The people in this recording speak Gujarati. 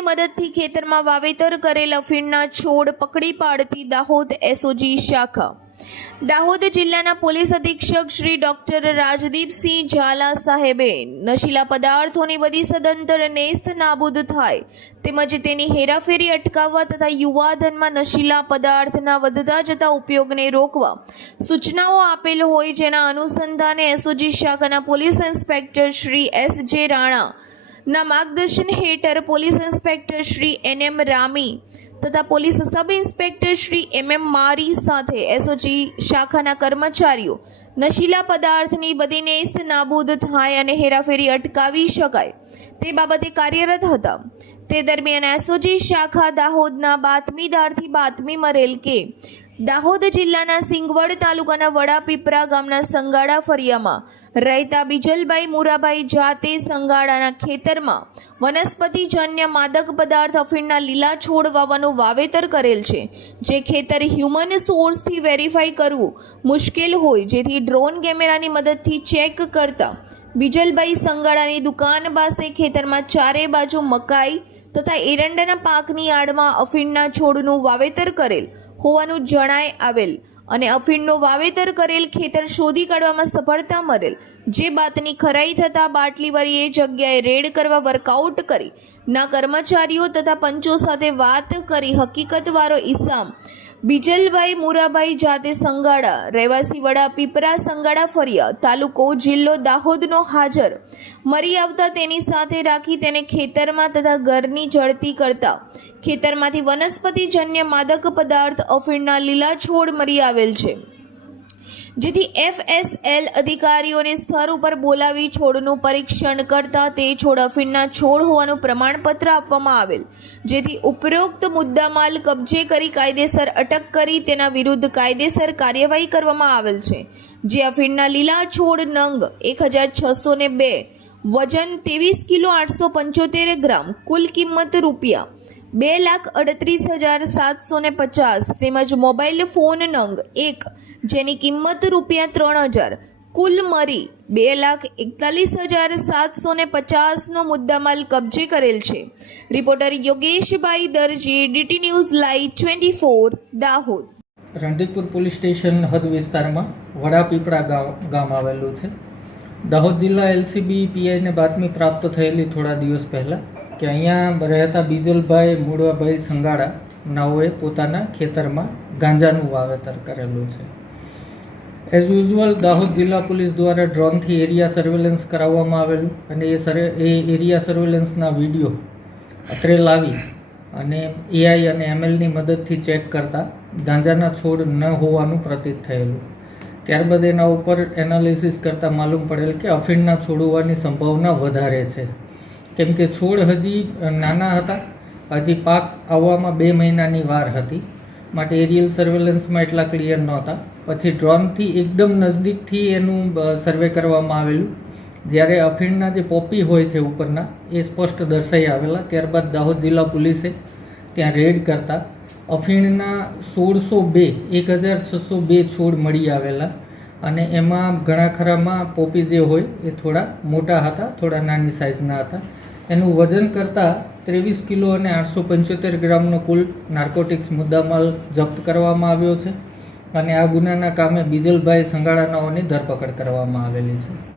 મદદથી ખેતરમાં વાવેતર કરેલ અફીણના છોડ પકડી પાડતી દાહોદ એસઓજી શાખા. દાહોદ જિલ્લાના પોલીસ અધિક્ષક શ્રી ડોક્ટર રાજદીપસિંહ ઝાલા સાહેબે નશીલા પદાર્થોની બધી સદંતર નેસ્ત નાબૂદ થાય તેમજ તેની હેરાફેરી અટકાવવા તથા યુવાધનમાં નશીલા પદાર્થના વધતા જતા ઉપયોગને રોકવા સૂચનાઓ આપેલ હોય જેના અનુસંધાને એસઓજી શાખાના પોલીસ ઇન્સ્પેક્ટર શ્રી એસ જે રાણા ના માર્ગદર્શન હેઠળ police inspector Shri N M Rami તથા police sub inspector Shri M M મારી સાથે એસઓજી શાખાના કર્મચારીઓ નશીલા પદાર્થની બધી નેસ્ત નાબૂદ થાય અને હેરાફેરી અટકાવી શકાય તે બાબતે કાર્યરત હતા. તે દરમિયાન એસઓજી શાખા દાહોદના બાતમીદારથી બાતમી મળેલ કે દાહોદ જિલ્લાના સિંગવડ તાલુકાના વડાપીપરા ગામના સંગાડા ફરિયામાં રહેતા બિજલભાઈ મુરાભાઈ જાતે સંગાડાના ખેતરમાં વનસ્પતિજન્ય માદક પદાર્થ અફીણના લીલા છોડ વાવવાનું વાવેતર કરેલ છે, જે ખેતર હ્યુમન સોર્સથી વેરીફાઈ કરવું મુશ્કેલ હોય, જેથી ડ્રોન કેમેરાની મદદથી ચેક કરતા બીજલભાઈ સંગાડાની દુકાન પાસે ખેતરમાં ચારે બાજુ મકાઈ તથા એરંડાના પાકની આડમાં અફીણના છોડનું વાવેતર કરેલ હોવાનું જણાય આવેલ અને અફીણનું વાવેતર કરેલ ખેતર શોધી કાઢવામાં સફળતા મળેલ. જે બાતની ખરાઈ થતાં બાટલીવાળીએ જગ્યાએ રેડ કરવા વર્કઆઉટ કરી. ના કર્મચારીઓ તથા પંચો સાથે વાત કરી હકીકતવાળો ઈસામ બીજલભાઈ મુરાભાઈ જાતે સંગાડા, રહેવાસી વડા પીપરા સંગાડા ફરિયા. તાલુકો, જિલ્લો દાહોદનો હાજર. મરી આવતા તેની સાથે રાખી તેને ખેતરમાં તથા ઘરની જળતી કરતા. ખેતરમાંથી વનસ્પતિજન્ય માદક પદાર્થ, અફીણના લીલા છોડ મરી આવેલ છે. જેથી એફએસએલ અધિકારીઓને સ્થળ ઉપર બોલાવી છોડનું પરીક્ષણ કરતા તે છોડ અફીણના છોડ હોવાનું પ્રમાણપત્ર આપવામાં આવેલ. જેથી ઉપરોક્ત મુદ્દામાલ કબજે કરી કાયદેસર અટક કરી તેના વિરુદ્ધ કાયદેસર કાર્યવાહી કરવામાં આવેલ છે. જે અફીણના લીલા છોડ નંગ એક હજાર છસો ને બે, વજન ત્રેવીસ કિલો આઠસો પંચોતેર ગ્રામ, કુલ કિંમત રૂપિયા બે લાખ અડત્રીસ હજાર સાતસો ને પચાસ તેમજ મોબાઈલ ફોન નંગ એક, જેની કિંમત રૂપિયા ત્રણ હજાર. કુલ મરી બે લાખ એકતાલીસ હજાર સાતસો ને પચાસનો મુદ્દામાલ કબજે કરેલ છે. Reporter Yogeshbhai Darji, DT news live twenty four, Dahod. Ranjitpur police station હદ વિસ્તારમાં વડાપીપળા ગામ ગામ આવેલું છે. દાહોદ જિલ્લા એલસીબી પીઆઈને બાતમી પ્રાપ્ત થયેલી થોડા દિવસ પહેલાં કે અહીંયા રહેતા બીજલભાઈ, મૂળવાભાઈ સંગાડા નાઓએ પોતાના ખેતરમાં ગાંજાનું વાવેતર કરેલું છે. એઝ યુઝ્યુઅલ દાહોદ જિલ્લા પોલીસ દ્વારા ડ્રોનથી એરિયા સર્વેલન્સ કરાવવામાં આવેલું અને એ સર્વે એ એરિયા સર્વેલન્સના વીડિયો અત્રે લાવી અને એઆઈ અને એમએલની મદદથી ચેક કરતાં ગાંજાના છોડ ન હોવાનું પ્રતીત થયેલું. ત્યારબાદ એના ઉપર એનાલિસિસ કરતાં માલુમ પડેલ કે અફીણના છોડ હોવાની સંભાવના વધારે છે. કેમ કે છોડ હજી નાના હતા. હજી પાક આવવામાં બે મહિનાની વાર હતી. માટે એરિયલ સર્વેલન્સમાં એટલા ક્લિયર નહોતા. પછી ડ્રોનથી એકદમ નજદીકથી એનું સર્વે કરવામાં આવેલું. જ્યારે અફીણના જે પોપી હોય છે ઉપરના, એ સ્પષ્ટ દર્શાઈ આવેલા. ત્યારબાદ દાહોદ જિલ્લા પોલીસે ત્યાં રેડ કરતા. અફીણના સોળસો બે, એક હજાર છસો બે છોડ મળી આવેલા. અને એમાં ઘણા ખરામાં પોપી જે હોય એ થોડા મોટા હતા, થોડા નાની સાઇઝના હતા. એનું વજન કરતાં ત્રેવીસ કિલો અને આઠસો પંચોતેર ગ્રામનો કુલ નાર્કોટિક્સ મુદ્દામાલ જપ્ત કરવામાં આવ્યો છે. અને આ ગુનાના કામે બીજલભાઈ સંગાળાનાઓની ધરપકડ કરવામાં આવેલી છે.